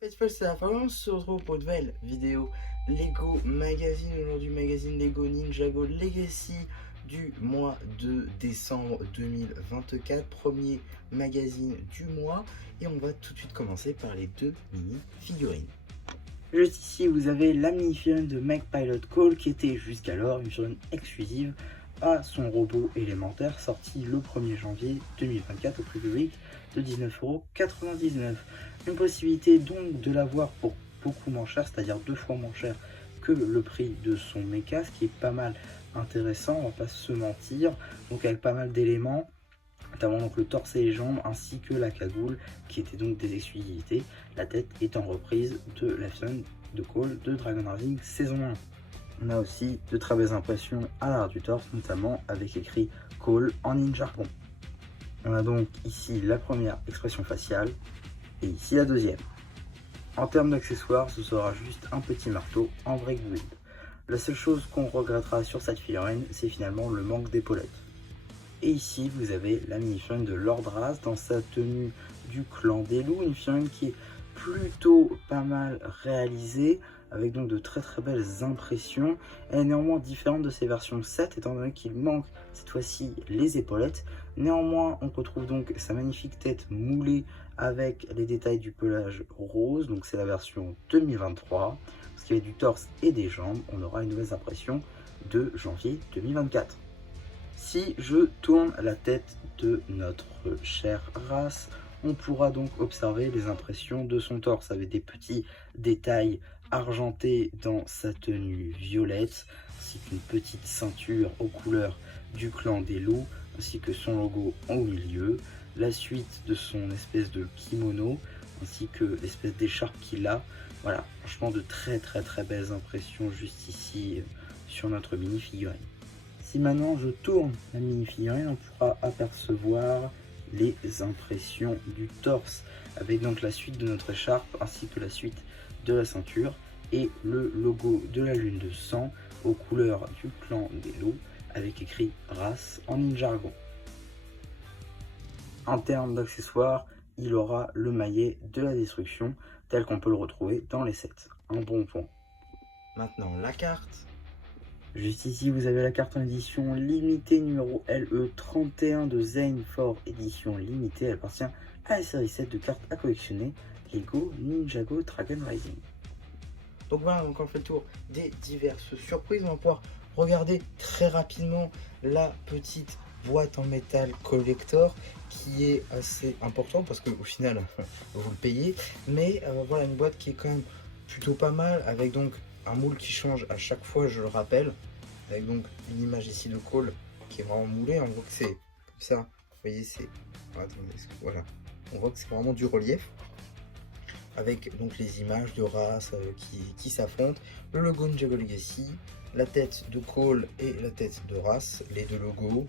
Cette fois c'est la fin, on se retrouve pour une nouvelle vidéo Lego Magazine. Aujourd'hui magazine Lego Ninjago Legacy du mois de décembre 2024. Premier magazine du mois. Et on va tout de suite commencer par les deux mini figurines. Juste ici vous avez la mini figurine de Meg Pilot Cole qui était jusqu'alors une figurine exclusive à son robot élémentaire sorti le 1er janvier 2024 au prix public de 19,99 €. Une possibilité donc de l'avoir pour beaucoup moins cher, c'est-à-dire 2 fois moins cher que le prix de son mecha, ce qui est pas mal intéressant, on va pas se mentir. Donc avec pas mal d'éléments, notamment donc le torse et les jambes ainsi que la cagoule qui était donc des exclusivités, la tête étant reprise de la figurine de Cole de Dragon Rising saison 1. On a aussi de très belles impressions à l'arrière du torse, notamment avec écrit Cole en ninjargon. On a donc ici la première expression faciale et ici la deuxième. En termes d'accessoires, ce sera juste un petit marteau en break build. La seule chose qu'on regrettera sur cette figurine, c'est finalement le manque d'épaulettes. Et ici, vous avez la mini-figurine de Lord Raz dans sa tenue du clan des loups, une figurine qui est plutôt pas mal réalisée, avec donc de très belles impressions. Elle est néanmoins différente de ses versions 7, étant donné qu'il manque cette fois-ci les épaulettes. Néanmoins, on retrouve donc sa magnifique tête moulée avec les détails du pelage rose, donc c'est la version 2023. Parce qu'il y a du torse et des jambes, on aura une nouvelle impression de janvier 2024. Si je tourne la tête de notre chère race, on pourra donc observer les impressions de son torse avec des petits détails argentés dans sa tenue violette, ainsi qu'une petite ceinture aux couleurs du clan des loups, ainsi que son logo au milieu, la suite de son espèce de kimono, ainsi que l'espèce d'écharpe qu'il a. Voilà, franchement de très belles impressions juste ici sur notre mini figurine. Si maintenant je tourne la mini figurine, on pourra apercevoir les impressions du torse avec donc la suite de notre écharpe ainsi que la suite de la ceinture et le logo de la lune de sang aux couleurs du clan des loups avec écrit race en ninjargon. En termes d'accessoires, il aura le maillet de la destruction tel qu'on peut le retrouver dans les sets. Un bon point. Maintenant la carte. Juste ici, vous avez la carte en édition limitée numéro LE31 de Zane for édition limitée. Elle appartient à la série 7 de cartes à collectionner Lego Ninjago Dragon Rising. Donc voilà, donc on fait le tour des diverses surprises. On va pouvoir regarder très rapidement la petite boîte en métal collector qui est assez important parce qu'au final, vous le payez. Mais voilà, une boîte qui est quand même plutôt pas mal avec donc un moule qui change à chaque fois, je le rappelle, avec donc une image ici de Cole qui est vraiment moulée. On voit que c'est comme ça, vous voyez, c'est voilà, on voit que c'est vraiment du relief avec donc les images de race qui s'affrontent, le logo Ninjago Legacy, la tête de Cole et la tête de race, les deux logos,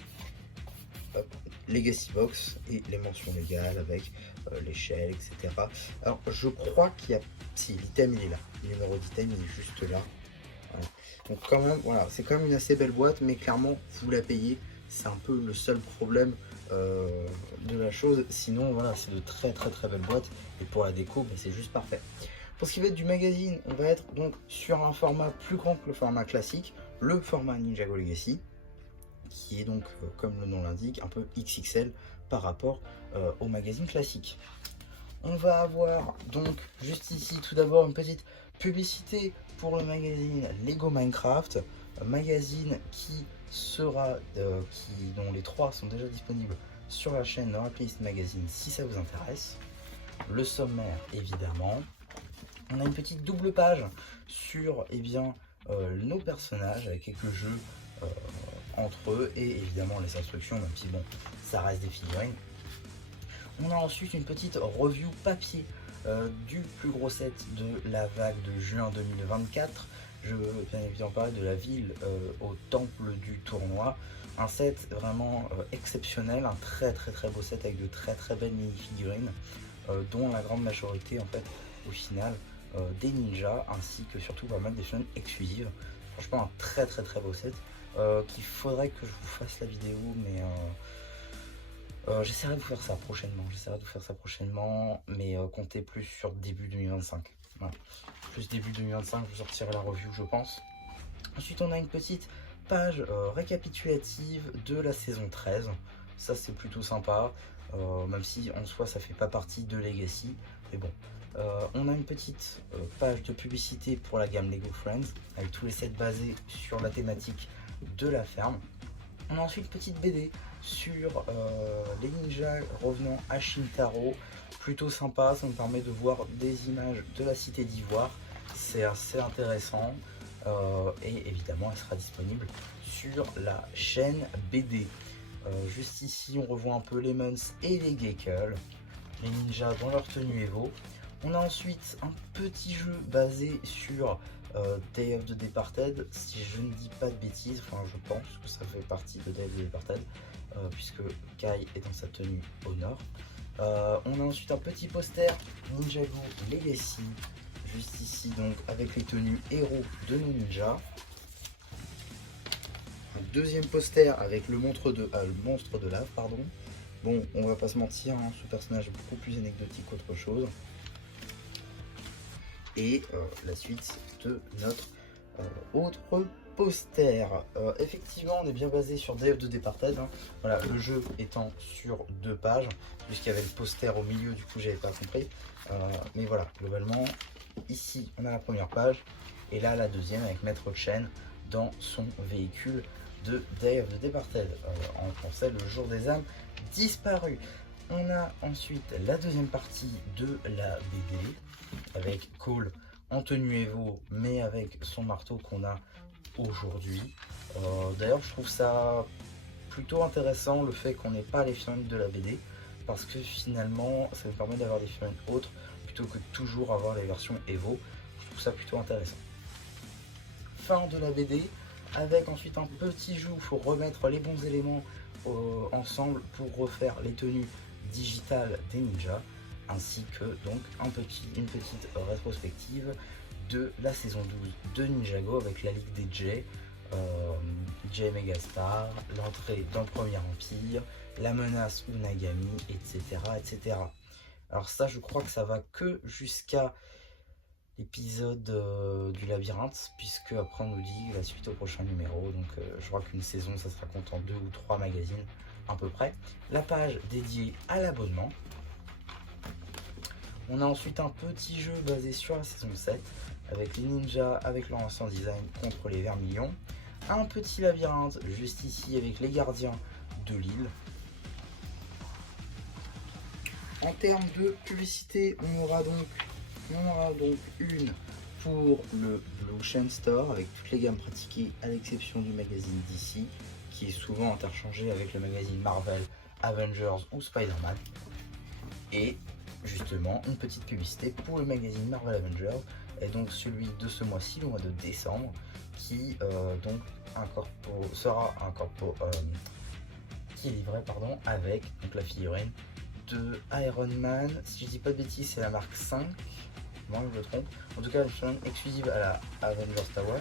hop, Legacy Box et les mentions légales avec l'échelle, etc. Alors je crois qu'il y a, si l'item il est là, le numéro d'item il est juste là. Voilà. Donc quand même, voilà, c'est quand même une assez belle boîte, mais clairement vous la payez, c'est un peu le seul problème de la chose. Sinon voilà, c'est de très belles boîtes et pour la déco, bah, c'est juste parfait. Pour ce qui va être du magazine, on va être donc sur un format plus grand que le format classique, le format Ninjago Legacy, qui est donc, comme le nom l'indique, un peu XXL par rapport au magazine classique. On va avoir donc juste ici tout d'abord une petite publicité pour le magazine Lego Minecraft, un magazine qui sera, dont les 3 sont déjà disponibles sur la chaîne Raplist Magazine si ça vous intéresse. Le sommaire évidemment. On a une petite double page sur nos personnages avec quelques jeux entre eux et évidemment les instructions, même si bon, ça reste des figurines. On a ensuite une petite review papier du plus gros set de la vague de juin 2024. Je veux bien évidemment parler de la ville au temple du tournoi. Un set vraiment exceptionnel, un très beau set avec de très belles mini-figurines, dont la grande majorité en fait au final des ninjas, ainsi que surtout pas mal des figurines exclusives. Franchement un très beau set qu'il faudrait que je vous fasse la vidéo, mais J'essaierai de vous faire ça prochainement, mais comptez plus sur début 2025. Voilà. Plus début 2025, je vous sortirai la review, je pense. Ensuite, on a une petite page récapitulative de la saison 13. Ça, c'est plutôt sympa, même si en soi, ça fait pas partie de Legacy. Mais bon, on a une petite page de publicité pour la gamme Lego Friends, avec tous les sets basés sur la thématique de la ferme. On a ensuite une petite BD sur les ninjas revenant à Shintaro. Plutôt sympa, ça me permet de voir des images de la cité d'Ivoire. C'est assez intéressant. Et évidemment, elle sera disponible sur la chaîne BD. Juste ici, on revoit un peu les Muns et les Gekkel, les ninjas dans leur tenue Evo. On a ensuite un petit jeu basé sur Day of the Departed, si je ne dis pas de bêtises, enfin je pense que ça fait partie de Day of the Departed, puisque Kai est dans sa tenue au nord. On a ensuite un petit poster Ninjago Legacy, juste ici donc avec les tenues héros de nos ninjas. Un deuxième poster avec le monstre de lave, pardon. Bon, on va pas se mentir, hein, ce personnage est beaucoup plus anecdotique qu'autre chose. Et la suite de notre autre poster. Effectivement, on est bien basé sur Day of the Departed. Hein. Voilà, le jeu étant sur 2 pages, puisqu'il y avait le poster au milieu, du coup, j'avais pas compris. Mais voilà, globalement, ici, on a la première page, et là, la deuxième avec Maître Chen dans son véhicule de Day of the Departed. En français, le jour des âmes disparues. On a ensuite la deuxième partie de la BD avec Cole en tenue Evo, mais avec son marteau qu'on a aujourd'hui. D'ailleurs, je trouve ça plutôt intéressant le fait qu'on n'ait pas les figurines de la BD, parce que finalement, ça nous permet d'avoir des figurines autres plutôt que toujours avoir les versions Evo. Je trouve ça plutôt intéressant. Fin de la BD, avec ensuite un petit jeu où il faut remettre les bons éléments ensemble pour refaire les tenues digitales des ninjas, ainsi que donc une petite rétrospective de la saison 12 de Ninjago avec la Ligue des J, J Megastar, l'entrée dans le Premier Empire, la menace Unagami, etc., etc. Alors ça, je crois que ça va que jusqu'à l'épisode du labyrinthe, puisque après on nous dit la suite au prochain numéro. Donc je crois qu'une saison, ça se raconte en 2 ou 3 magazines à peu près. La page dédiée à l'abonnement. On a ensuite un petit jeu basé sur la saison 7, avec les ninjas, avec leur ancien design contre les vermilions. Un petit labyrinthe juste ici avec les gardiens de l'île. En termes de publicité, on aura donc une pour le Blue Chain Store avec toutes les gammes pratiquées à l'exception du magazine DC, qui est souvent interchangé avec le magazine Marvel, Avengers ou Spider-Man. Et justement une petite publicité pour le magazine Marvel Avengers, et donc celui de ce mois-ci, le mois de décembre, qui qui est livré avec donc la figurine de Iron Man. Si je dis pas de bêtises, c'est la marque 5, moi je me trompe. En tout cas, une figurine exclusive à la Avengers Tower,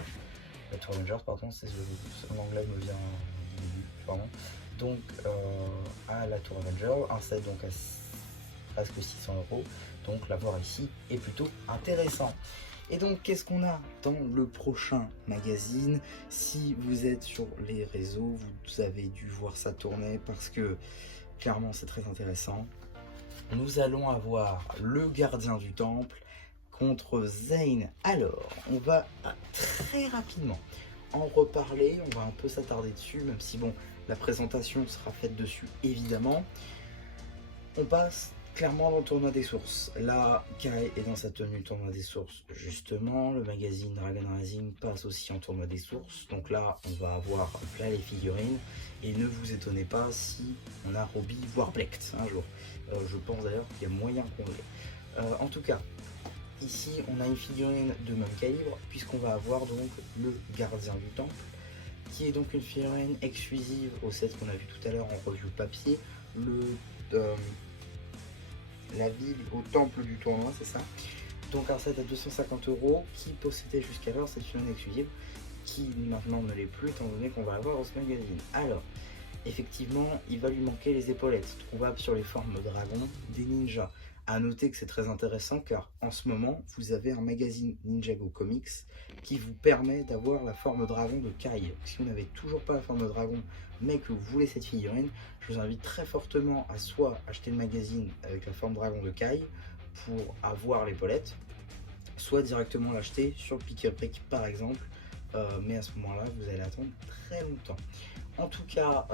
la Tour Avengers, pardon, c'est l'anglais me vient du début, pardon. Donc à la Tour Avengers, un set donc à presque 600 €, donc l'avoir ici est plutôt intéressant. Et donc qu'est-ce qu'on a dans le prochain magazine? Si vous êtes sur les réseaux, vous avez dû voir ça tourner parce que clairement c'est très intéressant. Nous allons avoir le gardien du temple contre Zane. Alors on va très rapidement en reparler, on va un peu s'attarder dessus, même si bon, la présentation sera faite dessus évidemment. On passe clairement dans le tournoi des sources. Là, Kai est dans sa tenue tournoi des sources, justement. Le magazine Dragon Rising passe aussi en tournoi des sources. Donc là, on va avoir là les figurines. Et ne vous étonnez pas si on a Robbie, voire Blecht un jour. Je pense d'ailleurs qu'il y a moyen qu'on l'ait. En tout cas, ici, on a une figurine de même calibre, puisqu'on va avoir donc le gardien du temple, qui est donc une figurine exclusive au set qu'on a vu tout à l'heure en review papier. La ville au temple du tournoi, c'est ça. Donc un set à 250 € qui possédait jusqu'alors cette figurine exclusive, qui maintenant ne l'est plus étant donné qu'on va avoir dans ce magazine. Alors, effectivement, il va lui manquer les épaulettes, trouvables sur les formes dragon des ninjas. À noter que c'est très intéressant car en ce moment, vous avez un magazine Ninjago Comics qui vous permet d'avoir la forme dragon de Kai. Si vous n'avez toujours pas la forme de dragon, mais que vous voulez cette figurine, je vous invite très fortement à soit acheter le magazine avec la forme dragon de Kai pour avoir l'épaulette, soit directement l'acheter sur le Pick a Brick par exemple, mais à ce moment-là, vous allez attendre très longtemps. En tout cas,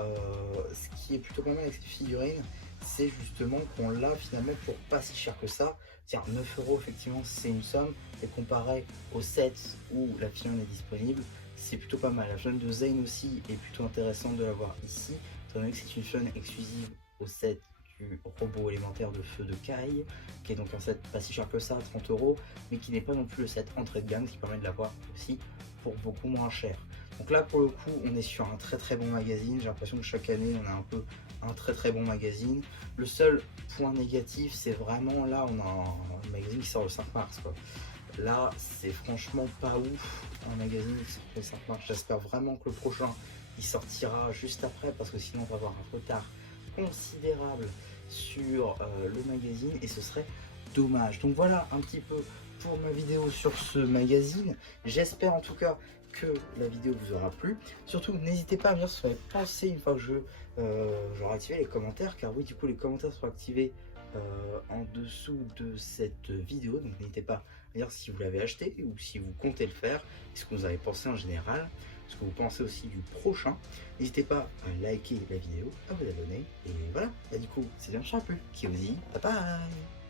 ce qui est plutôt pas mal avec cette figurine, c'est justement qu'on l'a finalement pour pas si cher que ça. Tiens, 9 € effectivement, c'est une somme, et comparé au set où la figurine est disponible, c'est plutôt pas mal. La figurine de Zane aussi est plutôt intéressante de l'avoir ici, étant donné que c'est une figurine exclusive au set du robot élémentaire de feu de Kai, qui est donc un set pas si cher que ça, 30 €, mais qui n'est pas non plus le set entrée de gamme, ce qui permet de l'avoir aussi pour beaucoup moins cher. Donc là pour le coup on est sur un très bon magazine, j'ai l'impression que chaque année on a un peu un très bon magazine. Le seul point négatif c'est vraiment là on a un magazine qui sort le 5 mars quoi. Là c'est franchement pas ouf un magazine qui sort le 5 mars, j'espère vraiment que le prochain il sortira juste après parce que sinon on va avoir un retard considérable sur le magazine et ce serait dommage. Donc voilà un petit peu pour ma vidéo sur ce magazine. J'espère en tout cas que la vidéo vous aura plu. Surtout n'hésitez pas à me dire ce que vous avez pensé une fois que j'aurai activé les commentaires, car oui du coup les commentaires seront activés en dessous de cette vidéo, donc n'hésitez pas à dire si vous l'avez acheté ou si vous comptez le faire, et ce que vous avez pensé en général, ce que vous pensez aussi du prochain. N'hésitez pas à liker la vidéo, à vous abonner, et voilà, et du coup c'est bien, je ne plus qui vous dit bye bye.